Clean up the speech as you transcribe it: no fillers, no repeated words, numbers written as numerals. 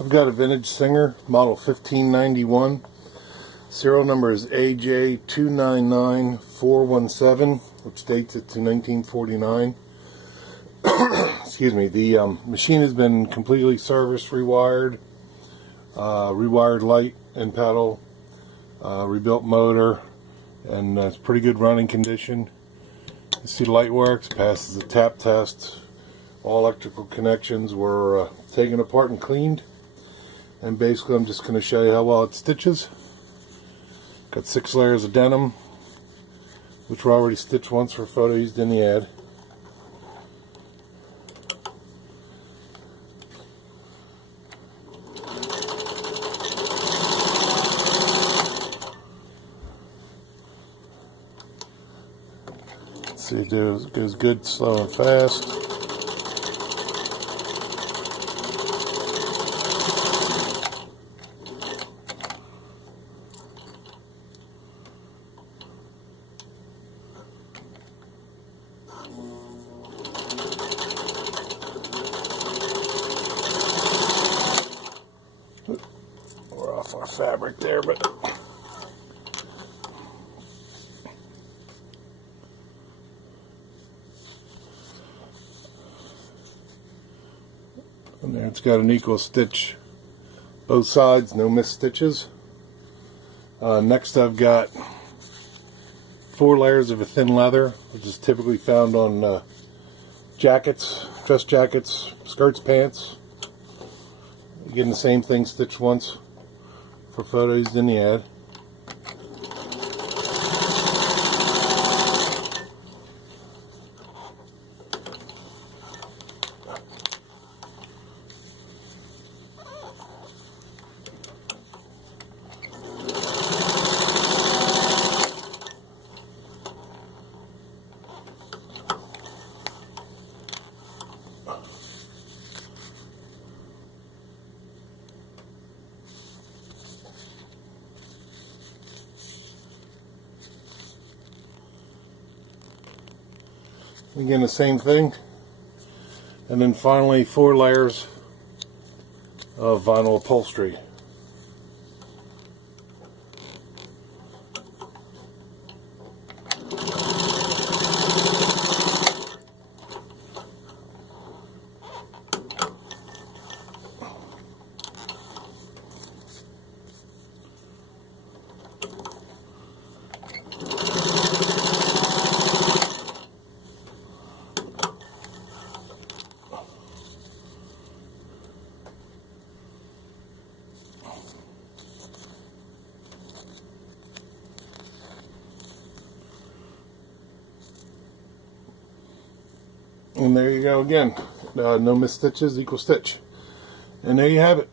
I've got a vintage Singer, model 1591. Serial number is AJ299417, which dates it to 1949. Excuse me. The machine has been completely serviced, rewired, rewired light and pedal, rebuilt motor, and it's pretty good running condition. You see the light works, passes the tap test. All electrical connections were taken apart and cleaned. And basically I'm just going to show you how well it stitches. Got 6 layers of denim, which were already stitched once for photo used in the ad. See, it goes good, slow, and fast. We're off our fabric there, but and there it's got an equal stitch both sides, no missed stitches. Next I've got 4 layers of a thin leather, which is typically found on jackets, dress jackets, skirts, pants. Again, the same thing, stitched once for photos in the ad. Again, the same thing. And then finally 4 layers of vinyl upholstery. And there you go again. No missed stitches, equal stitch. And there you have it.